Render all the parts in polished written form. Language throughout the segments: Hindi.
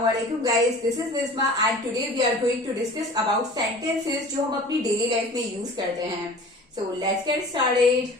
Assalamualaikum guys, this is Nisma and today we are going to discuss about sentences जो हम अपनी daily life में use करते हैं. So let's get started.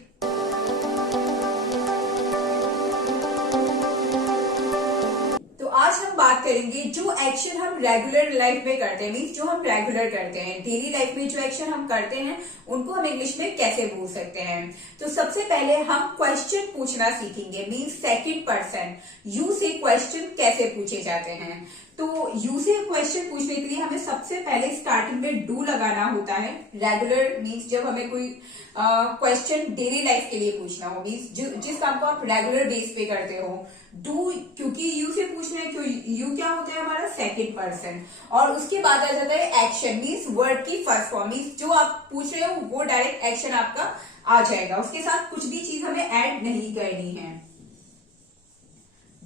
तो आज हम बात करेंगे जो एक्शन हम रेगुलर लाइफ में करते हैं, मीन्स जो हम रेगुलर करते हैं डेली लाइफ में, जो एक्शन हम करते हैं उनको हम इंग्लिश में कैसे बोल सकते हैं. तो सबसे पहले हम क्वेश्चन पूछना सीखेंगे, मीन्स सेकंड पर्सन यू से क्वेश्चन कैसे पूछे जाते हैं. तो यू से क्वेश्चन पूछने के लिए हमें सबसे पहले स्टार्टिंग में डू लगाना होता है. रेगुलर मीन्स जब हमें कोई क्वेश्चन डेली लाइफ के लिए पूछना हो, मीन्स जिस काम को आप रेगुलर बेस पे करते हो. डू क्योंकि यू से पूछना है, क्यों यू क्या होता है हमारा सेकंड पर्सन. और उसके बाद आ जाता है एक्शन, मीन्स वर्ड की फर्स्ट फॉर्म, मीन्स जो आप पूछ रहे हो वो डायरेक्ट एक्शन आपका आ जाएगा. उसके साथ कुछ भी चीज हमें ऐड नहीं करनी है.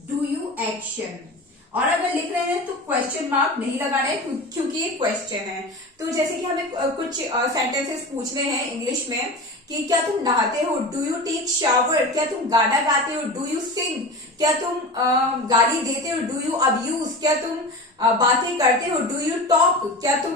Do you action. और अगर लिख रहे हैं तो क्वेश्चन मार्क नहीं लगाना है क्योंकि ये क्वेश्चन है. तो जैसे कि हमें कुछ सेंटेंसेस पूछने हैं इंग्लिश में कि क्या तुम नहाते हो, डू यू टेक शावर. क्या तुम गाना गाते हो, डू यू सिंग. क्या तुम गाली देते हो, डू यू अब्यूज. क्या तुम बातें करते हो, डू यू टॉक. क्या तुम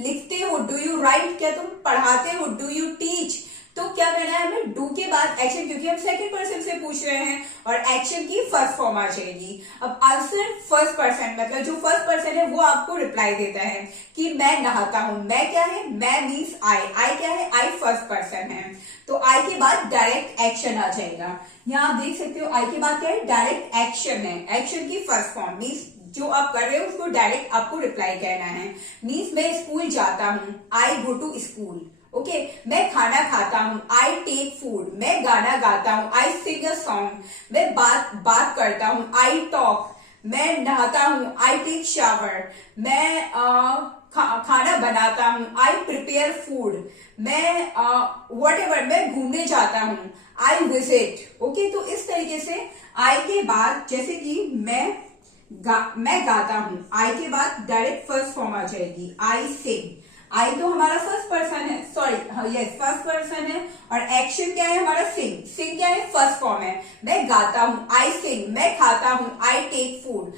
लिखते हो, डू यू राइट. क्या तुम पढ़ाते हो, डू यू टीच. तो क्या करना है हमें, डू के बाद एक्शन, क्योंकि हम सेकंड पर्सन से पूछ रहे हैं और एक्शन की फर्स्ट फॉर्म आ जाएगी. अब आंसर फर्स्ट पर्सन, मतलब जो फर्स्ट पर्सन है वो आपको रिप्लाई देता है कि मैं नहाता हूं. मैं क्या है, मैं मीन्स आई क्या है, आई फर्स्ट पर्सन है. तो आई के बाद डायरेक्ट एक्शन आ जाएगा. यहाँ आप देख सकते हो आई के बाद क्या है, डायरेक्ट एक्शन है. एक्शन की फर्स्ट फॉर्म मीन्स जो आप कर रहे हो उसको डायरेक्ट आपको रिप्लाई करना है. मीन्स मैं स्कूल जाता हूं, आई गो टू स्कूल. ओके, मैं खाना खाता हूं, आई टेक फूड. मैं गाना गाता हूं, आई सिंग अ सॉन्ग. मैं बात करता हूं, आई टॉक. मैं नहाता हूं, आई टेक शावर. मैं खाना बनाता हूं, आई प्रिपेयर फूड. मैं व्हाटएवर, मैं घूमने जाता हूं, आई विजिट. ओके, तो इस तरीके से आई के बाद जैसे कि मैं गाता हूं, आई के बाद डायरेक्ट फर्स्ट फॉर्म आ जाएगी, आई सिंग. आई तो हमारा फर्स्ट पर्सन है, सॉरी यस फर्स्ट पर्सन है. और एक्शन क्या है हमारा, सिंग. सिंग क्या है, फर्स्ट फॉर्म है. मैं गाता हूं, आई सिंग. मैं खाता हूं, आई टेक फूड.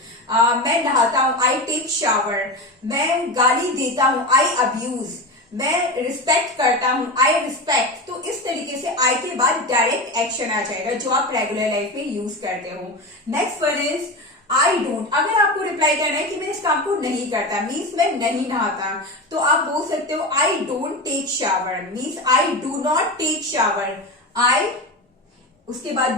मैं नहाता हूं, आई टेक शावर. मैं गाली देता हूं, आई अब्यूज. मैं रिस्पेक्ट करता हूं, आई रिस्पेक्ट. तो इस तरीके से आई के बाद डायरेक्ट एक्शन आ जाएगा जो आप रेगुलर लाइफ में यूज करते हो. Next one is I don't. अगर आपको रिप्लाई करना है कि मैं इस काम को नहीं करता, मीन्स मैं नहीं नहाता, तो आप बोल सकते हो I don't take shower, means I do not take shower. I उसके बाद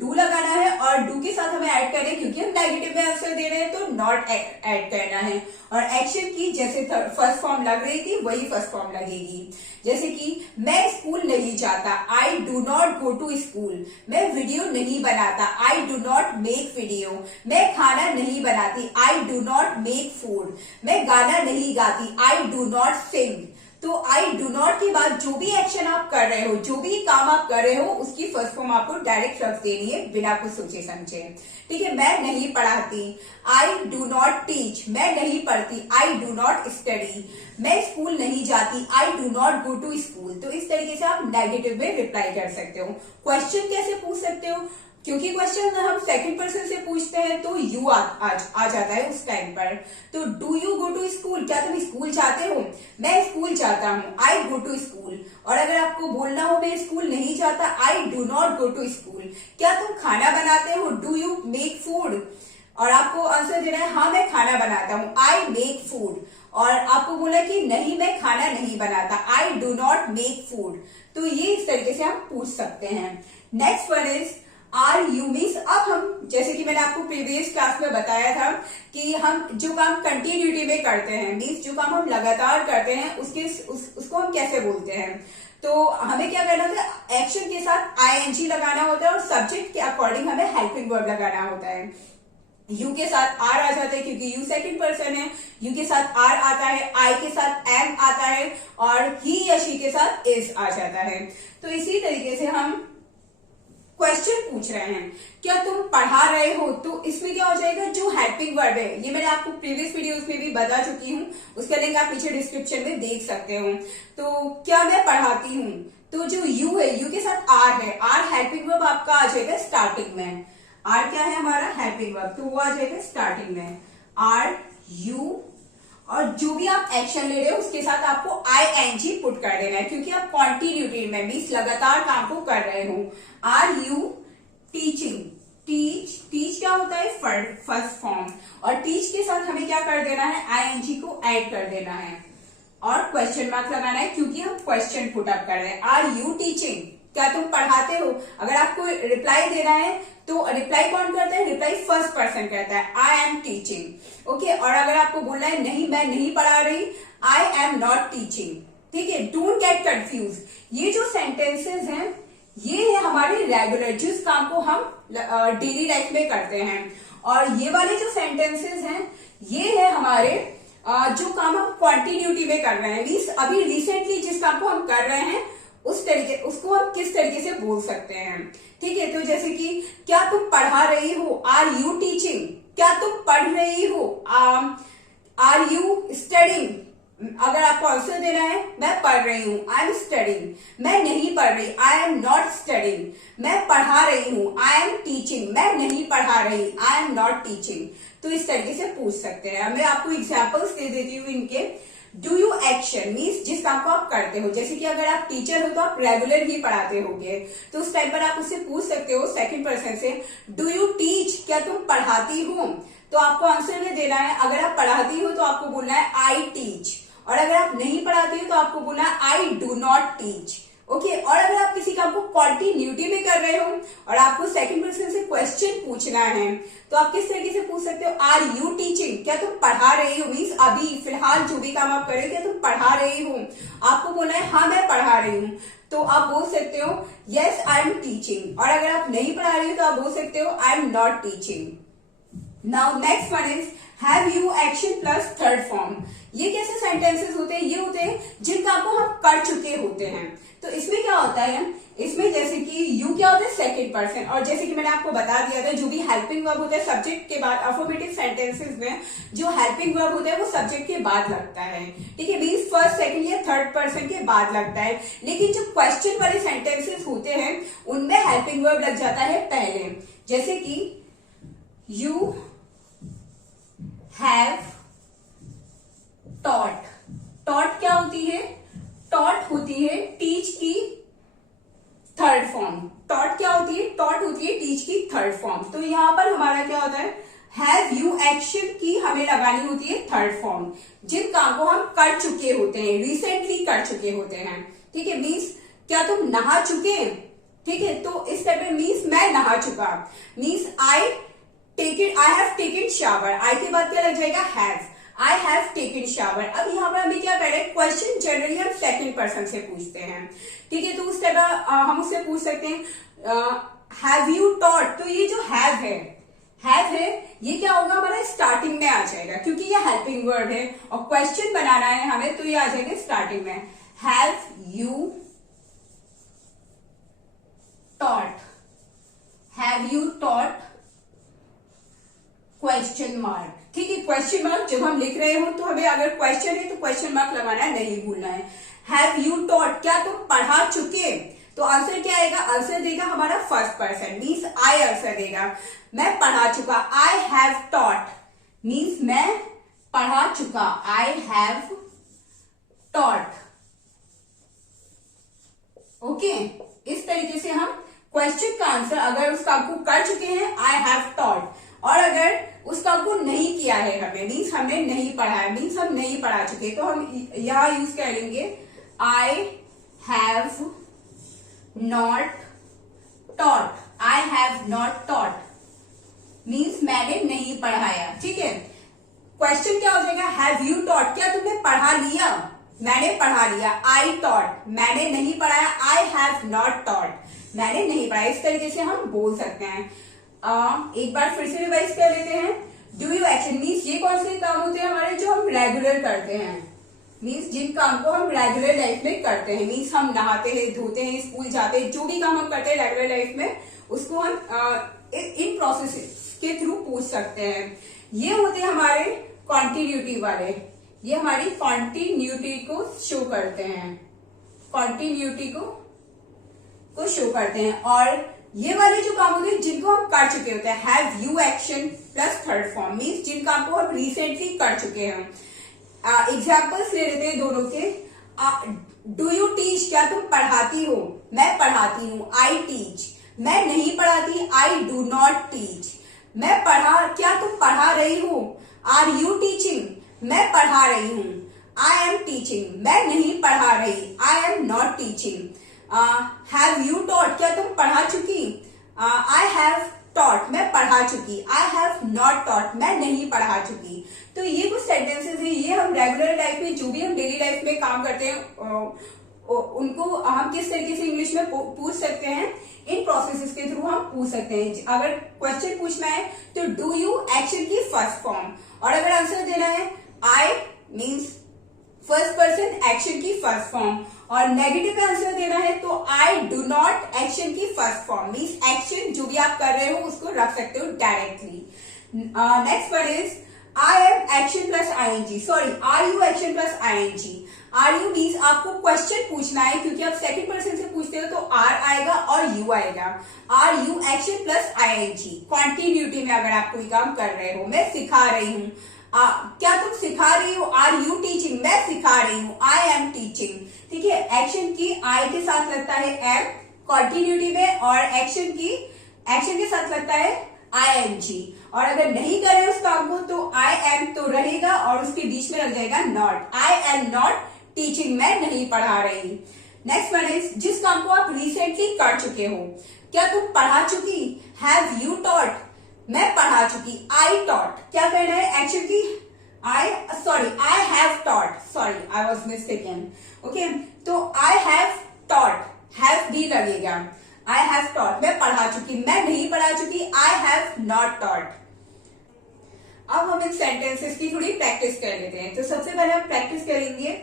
डू लगाना है और डू के साथ हमें ऐड करना है क्योंकि हम नेगेटिव में आंसर दे रहे हैं तो नॉट ऐड करना है. और एक्शन की जैसे फर्स्ट फॉर्म लग रही थी वही फर्स्ट फॉर्म लगेगी. जैसे कि मैं स्कूल नहीं जाता, I do not go to school. मैं वीडियो नहीं बनाता, I do not make video. मैं खाना नहीं बनाती, I do not make food. मैं गाना नहीं गाती, आई डू नॉट सिंग. तो आई डू नॉट के बाद जो भी एक्शन आप कर रहे हो, जो भी काम आप कर रहे हो उसकी फर्स्ट फॉर्म आपको डायरेक्ट रख देनी है बिना कुछ सोचे समझे. ठीक है, मैं नहीं पढ़ाती, आई डू नॉट टीच. मैं नहीं पढ़ती, आई डू नॉट स्टडी. मैं स्कूल नहीं जाती, I do not go to school. तो इस तरीके से आप नेगेटिव में रिप्लाई कर सकते हो. क्वेश्चन कैसे पूछ सकते हो, क्योंकि क्वेश्चन हम सेकंड पर्सन से पूछते हैं तो यू आ जाता है उस टाइम पर. तो do you go to school. क्या तुम स्कूल जाते हो, मैं स्कूल जाता हूं, आई गो टू स्कूल. और अगर आपको बोलना हो मैं स्कूल नहीं जाता, I do not go to school. क्या तुम खाना बनाते हो, डू यू मेक फूड. और आपको आंसर देना है हाँ मैं खाना बनाता हूं, आई मेक फूड. और आपको बोला कि नहीं मैं खाना नहीं बनाता, I do not make food. तो ये इस तरीके से हम पूछ सकते हैं. Next one is are you. Means अब हम जैसे कि मैंने आपको प्रीवियस क्लास में बताया था कि हम जो काम कंटिन्यूटी में करते हैं, मीन्स जो काम हम लगातार करते हैं उसको हम कैसे बोलते हैं. तो हमें क्या करना होता है, एक्शन के साथ आईएनजी लगाना होता है और सब्जेक्ट के अकॉर्डिंग हमें हेल्पिंग वर्ब लगाना होता है. यू के साथ आर आ जाता है क्योंकि यू सेकंड पर्सन है, यू के साथ आर आता है, आई के साथ एम आता है और ही या शी के साथ इज आ जाता है. तो इसी तरीके से हम क्वेश्चन पूछ रहे हैं, क्या तुम पढ़ा रहे हो. तो इसमें क्या हो जाएगा, जो हेल्पिंग वर्ब है, ये मैंने आपको प्रीवियस वीडियोस में भी बता चुकी हूँ, उसका लिंक आप नीचे डिस्क्रिप्शन में देख सकते हो. तो क्या मैं पढ़ाती हूँ, तो जो यू है, यू के साथ आर है, आर हेल्पिंग वर्ब आपका आ जाएगा स्टार्टिंग में. आर क्या है हमारा, हेल्पिंग वर्ब, तो वो आ जाएगा स्टार्टिंग में. आर यू, और जो भी आप एक्शन ले रहे हो उसके साथ आपको ING पुट कर देना है, क्योंकि आप कॉन्टिन्यूटी में मीन्स लगातार काम को कर रहे हो। आर यू टीचिंग, टीच क्या होता है फर्स्ट फॉर्म, और टीच के साथ हमें क्या कर देना है, ING को ऐड कर देना है और क्वेश्चन मार्क लगाना है, क्योंकि हम क्वेश्चन पुट अप कर रहे हैं। आर यू टीचिंग, क्या तुम पढ़ाते हो? अगर आपको रिप्लाई देना है तो रिप्लाई कौन करता है, रिप्लाई फर्स्ट पर्सन करता है, आई एम टीचिंग। ओके, और अगर आपको बोलना है नहीं मैं नहीं पढ़ा रही, आई एम नॉट टीचिंग। ठीक है, डोंट गेट कंफ्यूज। ये जो सेंटेंसेस हैं ये है हमारे रेगुलर, जिस काम को हम डेली लाइफ में करते हैं, और ये वाले जो सेंटेंसेस हैं ये है हमारे जो काम हम कॉन्टिन्यूटी में कर रहे हैं, मीन्स अभी रिसेंटली जिस काम को हम कर रहे हैं उस तरीके, उसको हम किस तरीके से बोल सकते हैं। ठीक है, तो जैसे कि क्या तुम पढ़ा रही हो, आर यू टीचिंग, क्या तुम पढ़ रही हो, आर यू स्टडिंग। अगर आपको आंसर देना है मैं पढ़ रही हूं, आई एम स्टडिंग। मैं नहीं पढ़ रही, आई एम नॉट स्टडिंग। मैं पढ़ा रही हूं, आई एम टीचिंग। मैं नहीं पढ़ा रही, आई एम नॉट टीचिंग। तो इस तरीके से पूछ सकते हैं। मैं आपको एग्जाम्पल्स दे देती हूँ इनके। डू यू एक्शन मीन्स जिस काम को आप करते हो, जैसे कि अगर आप टीचर हो तो आप रेगुलर ही पढ़ाते होगे, तो उस टाइम पर आप उससे पूछ सकते हो सेकंड पर्सन से, डू यू टीच, क्या तुम पढ़ाती हो? तो आपको आंसर में देना है, अगर आप पढ़ाती हो तो आपको बोलना है आई टीच, और अगर आप नहीं पढ़ाती हो तो आपको बोलना है आई डू नॉट टीच। ओके, और अगर आप किसी काम को कॉन्टिन्यूटी में कर रहे हो और आपको सेकंड पर्सन से क्वेश्चन पूछना है तो आप किस तरीके से पूछ सकते हो, आर यू टीचिंग, क्या तुम पढ़ा रही हो, मीन्स अभी फिलहाल जो भी काम आप कर रहे हो क्या तुम पढ़ा रही हो? आपको बोलना है हाँ मैं पढ़ा रही हूँ, तो आप बोल सकते हो यस आई एम टीचिंग, और अगर आप नहीं पढ़ा रही हो तो आप बोल सकते हो I am not teaching. Now next one is have you action plus third form. ये कैसे सेंटेंसेस होते हैं, ये होते हैं जिन काम को हम कर चुके होते हैं। तो इसमें क्या होता है, इसमें जैसे कि यू क्या होता है सेकंड पर्सन, और जैसे कि मैंने आपको बता दिया था जो भी हेल्पिंग वर्ब होता है सब्जेक्ट के बाद, अफर्मेटिव सेंटेंसेस में जो हेल्पिंग वर्ब होता है वो सब्जेक्ट के बाद लगता है। ठीक है, मीन्स फर्स्ट सेकंड या थर्ड पर्सन के बाद लगता है, लेकिन जो क्वेश्चन वाले सेंटेंसेस होते हैं उनमें हेल्पिंग वर्ब लग जाता है पहले। जैसे कि यू हैव टॉट, टॉट क्या होती है, टॉट होती है टीच की थर्ड फॉर्म। टॉट क्या होती है, टॉट होती है टीच की थर्ड फॉर्म। तो यहां पर हमारा क्या होता है, हैव यू एक्शन की हमें लगानी होती है थर्ड फॉर्म, जिन काम को हम कर चुके होते हैं, रिसेंटली कर चुके होते हैं। ठीक है, मीन्स क्या तुम नहा चुके? ठीक है, तो इस टाइप में मीन्स मैं नहा चुका, means I have taken shower. I के बाद क्या लग जाएगा, have, I have taken shower. अब यहाँ पर हमें क्या कर रहे हैं, क्वेश्चन जनरली हम सेकंड पर्सन से पूछते हैं। ठीक है, तो उस तरह हम उससे पूछ सकते हैं हैव यू टॉट। तो ये जो हैव है ये क्या होगा, हमारा स्टार्टिंग में आ जाएगा, क्योंकि ये हेल्पिंग वर्ड है और क्वेश्चन बनाना है हमें, तो ये आ जाएगा स्टार्टिंग में। Have you taught, have you taught question mark. ठीक है, क्वेश्चन मार्क जब हम लिख रहे हो तो हमें अगर क्वेश्चन है तो क्वेश्चन मार्क लगाना है, नहीं भूलना है। हैव यू टॉट, क्या तुम पढ़ा चुके? तो आंसर क्या आएगा, आंसर देगा हमारा first person, means I answer देगा। मैं पढ़ा चुका, आई हैव टॉट, मीन्स मैं पढ़ा चुका, आई हैव टॉट। ओके, इस तरीके से हम क्वेश्चन का आंसर अगर उस काम को कर चुके हैं आई हैव टॉट, और अगर उस काम को नहीं किया है हमें, मीन्स हमने नहीं पढ़ा है, मीन्स हम नहीं पढ़ा चुके, तो हम यहां यूज कर लेंगे I have not taught, I have not taught, means मैंने नहीं पढ़ाया। ठीक है, क्वेश्चन क्या हो जाएगा, हैव यू टॉट, क्या तुमने पढ़ा लिया? मैंने पढ़ा लिया, आई टॉट, मैंने नहीं पढ़ाया, आई हैव नॉट टॉट, मैंने नहीं पढ़ाया। इस तरीके से हम बोल सकते हैं। एक बार फिर से रिवाइज कर लेते हैं। डू यू एक्शन मीन्स ये कौन से काम होते हैं हमारे जो हम रेगुलर करते हैं, मीन्स जिन काम को हम रेगुलर लाइफ में करते हैं, मीन्स हम नहाते हैं, धोते हैं, स्कूल जाते हैं, जो भी काम हम करते हैं रेगुलर लाइफ में उसको हम इन प्रोसेस के थ्रू पूछ सकते हैं। ये होते हैं हमारे कॉन्टिन्यूटी वाले, ये हमारी कॉन्टिन्यूटी को शो करते हैं, कॉन्टिन्यूटी को शो करते हैं। और ये वाले जो काम होते हैं जिनको हम कर चुके होते हैं, have you action plus third form means जिन काम को हम रिसेंटली कर चुके हैं। एग्जाम्पल्स ले लेते हैं दोनों के। डू यू टीच, क्या तुम पढ़ाती हो? मैं पढ़ाती हूँ, आई टीच। मैं नहीं पढ़ाती, आई डू नॉट टीच। मैं पढ़ा, क्या तुम पढ़ा रही हो? आर यू टीचिंग, मैं पढ़ा रही हूँ। आई एम टीचिंग, मैं नहीं पढ़ा रही, I am not teaching. Have you taught, क्या तुम पढ़ा चुकी? आई हैव टॉट, मैं पढ़ा चुकी। आई हैव नॉट टॉट, मैं नहीं पढ़ा चुकी। तो ये कुछ सेंटेंसेस है, ये हम रेगुलर लाइफ में जो भी हम डेली लाइफ में काम करते हैं उनको हम किस तरीके से इंग्लिश में पूछ सकते हैं, इन प्रोसेसेस के थ्रू हम पूछ सकते हैं। अगर क्वेश्चन पूछना है तो डू यू एक्शन की फर्स्ट फॉर्म, और अगर आंसर देना है I means first person action की फर्स्ट फॉर्म, और नेगेटिव का आंसर देना है तो आई डू नॉट एक्शन की फर्स्ट फॉर्म मीन्स एक्शन जो भी आप कर रहे हो उसको रख सकते हो directly. Next word is I am action plus ING, sorry are you action plus ING. Are you means आपको क्वेश्चन पूछना है, क्योंकि आप सेकंड पर्सन से पूछते हो तो आर आएगा और यू आएगा। Are you action plus ING, continuity में अगर आप कोई काम कर रहे हो। मैं सिखा रही हूँ, क्या तुम सिखा रही हो? आर यू टीचिंग, मैं सिखा रही हूँ, आई एम टीचिंग। ठीक है, एक्शन की आई के साथ लगता है एम कॉन्टिन्यूटी में, और एक्शन के साथ लगता है आईएनजी। और अगर नहीं करे उस काम को तो आई एम तो रहेगा और उसके बीच में लग जाएगा not. I am not teaching, मैं नहीं पढ़ा रही। नेक्स्ट वन इज जिस काम को आप रिसेंटली कर चुके हो। क्या तुम पढ़ा चुकी? हैव यू टॉट, मैं पढ़ा चुकी, आई टॉट। क्या कहना है एक्शन की? I have taught, sorry I was mistaken. Okay, तो आई हैव टॉट, हैव भी लगेगा। आई हैव टॉट, मैं पढ़ा चुकी, मैं नहीं पढ़ा चुकी, आई हैव नॉट टॉट। अब हम इन सेंटेंसेस की थोड़ी प्रैक्टिस कर लेते हैं। तो सबसे पहले हम प्रैक्टिस करेंगे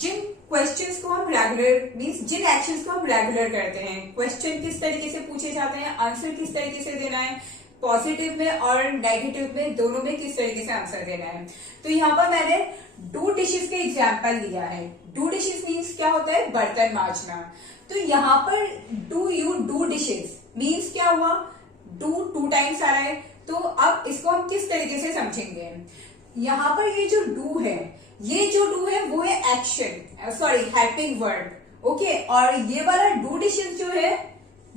जिन क्वेश्चंस को हम रेगुलर मीन्स जिन एक्शंस को हम रेगुलर करते हैं। क्वेश्चन किस तरीके से पूछे जाते हैं, आंसर किस तरीके से देना है, पॉजिटिव में और नेगेटिव में दोनों में किस तरीके से आंसर देना है। तो यहाँ पर मैंने डू डिशेस के एग्जाम्पल दिया है। डू डिशेस मीन्स क्या होता है? बर्तन मांजना। तो यहाँ पर do you do dishes means क्या हुआ? डू टू टाइम्स आ रहा है, तो अब इसको हम किस तरीके से समझेंगे। यहाँ पर ये जो डू है, ये जो डू है वो है action, sorry helping word. Okay, और ये वाला डू डिशेस जो है,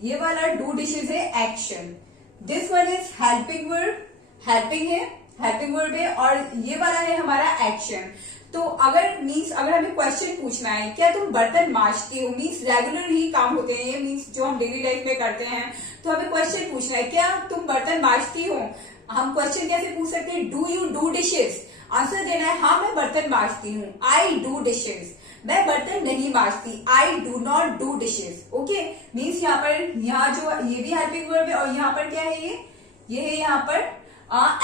ये वाला डू डिशेस है action. This one is helping verb, helping verb है, और ये वाला है हमारा एक्शन। तो अगर हमें क्वेश्चन पूछना है क्या तुम बर्तन मांजती हो, मीन्स रेगुलर ही काम होते हैं ये, मीन्स जो हम डेली लाइफ में करते हैं। तो हमें क्वेश्चन पूछना है क्या तुम बर्तन मांजती हो। हम क्वेश्चन कैसे पूछ सकते हैं? Do you do dishes, answer देना है हाँ मैं बर्तन मांजती हूँ, आई डू डिशेस। मैं बर्तन नहीं मांजती, I do not do dishes. Okay, means यहाँ जो ये भी हेल्पिंग वर्ब है, और यहाँ पर क्या है? ये है यहाँ पर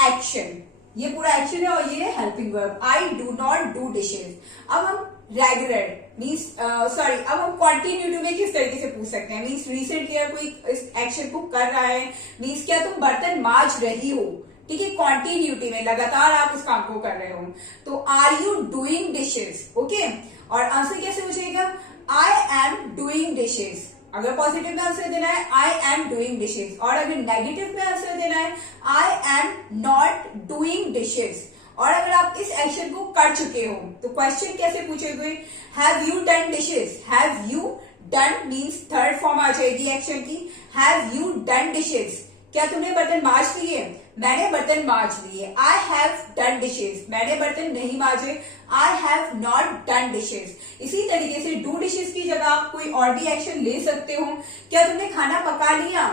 एक्शन। ये पूरा एक्शन है और ये है helping verb, I do not do dishes. अब हम रेगुलर मीन्स अब हम कॉन्टिन्यूटी में किस तरीके से पूछ सकते हैं। मीन्स रिसेंटली कोई इस एक्शन को कर रहा है, मीन्स क्या तुम बर्तन मांज रही हो। ठीक है, कॉन्टिन्यूटी में लगातार आप उस काम को कर रहे हो। तो are you doing dishes. Okay, और आंसर कैसे हो जाएगा? I am doing dishes. अगर पॉजिटिव में आंसर देना है आई एम डूइंग डिशेस, और अगर नेगेटिव में आंसर देना है I am not doing dishes. और अगर आप इस एक्शन को कर चुके हो तो क्वेश्चन कैसे पूछोगे? Have you done dishes. Have you done means third form आ जाएगी एक्शन की। हैव यू डन डिशेस, क्या तुमने बर्तन मांज लिए? मैंने बर्तन मांज लिए, आई हैव डन डिशेस। मैंने बर्तन नहीं मांजे, I have not done dishes. इसी तरीके से डू डिशेस की जगह आप कोई और भी एक्शन ले सकते हो। क्या तुमने खाना पका लिया?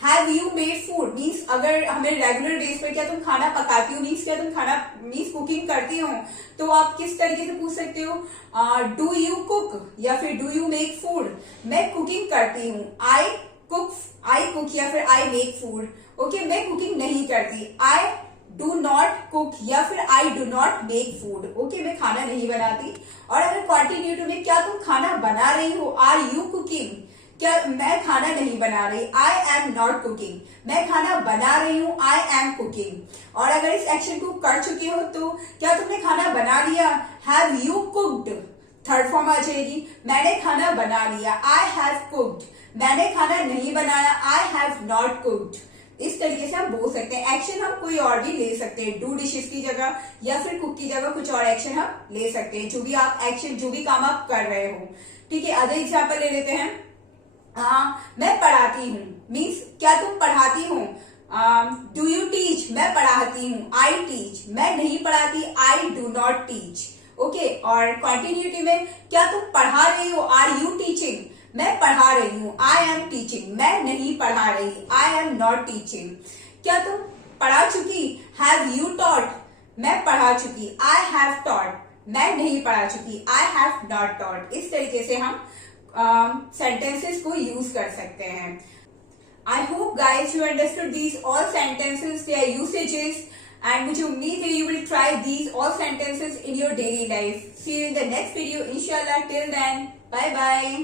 Have you made food means अगर हमें रेगुलर बेस पर क्या तुम खाना पकाती हो, मीन्स क्या तुम खाना मीन्स कुकिंग करती हो, तो आप किस तरीके से पूछ सकते हो? डू यू कुक या फिर डू यू मेक फूड। मैं कुकिंग करती हूँ, आई कुक या फिर आई मेक फूड। ओके, मैं कुकिंग नहीं करती, आई डू नॉट कुक या फिर आई do not make food. Okay, मैं खाना नहीं बनाती। और अगर कॉन्टिन्यूटी में क्या तुम खाना बना रही हो? Are you cooking. क्या मैं खाना नहीं बना रही, आई एम नॉट कुकिंग। मैं खाना बना रही हूँ, आई एम कुकिंग। और अगर इस एक्शन को कर चुके हो तो क्या तुमने खाना बना लिया? Have you cooked. Third form आ जाएगी, मैंने खाना बना लिया, आई हैव कुक्ड। मैंने खाना नहीं बनाया, आई हैव नॉट कुक्ड। इस तरीके से हम बोल सकते हैं। एक्शन हम कोई और भी ले सकते हैं, डू डिशेस की जगह या फिर कुक की जगह कुछ और एक्शन हम ले सकते हैं, जो भी आप एक्शन, जो भी काम आप कर रहे हो। ठीक है, अदर एग्जाम्पल ले लेते हैं। मैं पढ़ाती हूँ मीन्स क्या तुम पढ़ाती हो। डू यू टीच, मैं पढ़ाती हूँ, आई टीच। मैं नहीं पढ़ाती, आई डू नॉट टीच। ओके, और कॉन्टिन्यूटी में क्या तुम पढ़ा रही हो, आर यू टीचिंग, मैं पढ़ा रही हूँ, आई एम टीचिंग। मैं नहीं पढ़ा रही, आई एम नॉट टीचिंग। क्या तुम पढ़ा चुकी, हैव यू टॉट, मैं पढ़ा चुकी, आई हैव टॉट। मैं नहीं पढ़ा चुकी, आई हैव नॉट टॉट। इस तरीके से हम सेंटेंसेस को यूज कर सकते हैं। I hope guys you understood these all sentences, their usages, and मुझे उम्मीद है you will try these all sentences in your daily life. See you in the next video, inshallah. Till then, bye bye.